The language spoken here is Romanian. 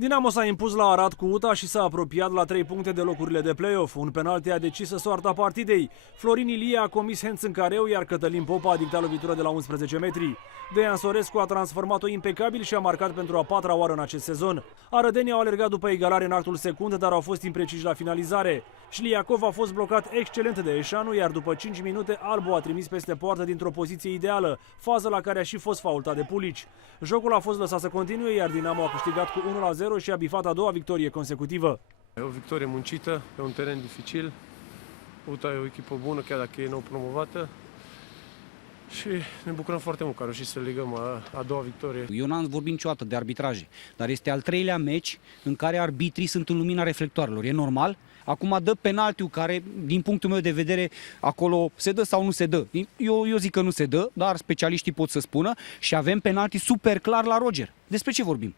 Dinamo s-a impus la Arad cu UTA și s-a apropiat la 3 puncte de locurile de play-off. Un penalti a decis soarta partidei. Florin Ilie a comis hands în careu, iar Cătălin Popa a dictat lovitură de la 11 metri. Dejan Sorescu a transformat-o impecabil și a marcat pentru a 4-a oară în acest sezon. Arădenii au alergat după egalare în actul secund, dar au fost impreciși la finalizare. Șliacov a fost blocat excelent de Eșanu, iar după 5 minute Albu a trimis peste poartă dintr-o poziție ideală, fază la care a și fost faultat de Pulici. Jocul a fost lăsat să continue, iar Dinamo a câștigat cu 1-0 și a bifat a doua victorie consecutivă. E o victorie muncită, pe un teren dificil. UTA e o echipă bună, chiar dacă e nou promovată. Și ne bucurăm foarte mult că a reușit să ligăm a doua victorie. Eu n-am vorbit niciodată de arbitraje, dar este al treilea meci în care arbitrii sunt în lumina reflectoarelor. E normal? Acum dă penaltiul care, din punctul meu de vedere, acolo se dă sau nu se dă. Eu zic că nu se dă, dar specialiștii pot să spună, și avem penalti super clar la Roger. Despre ce vorbim?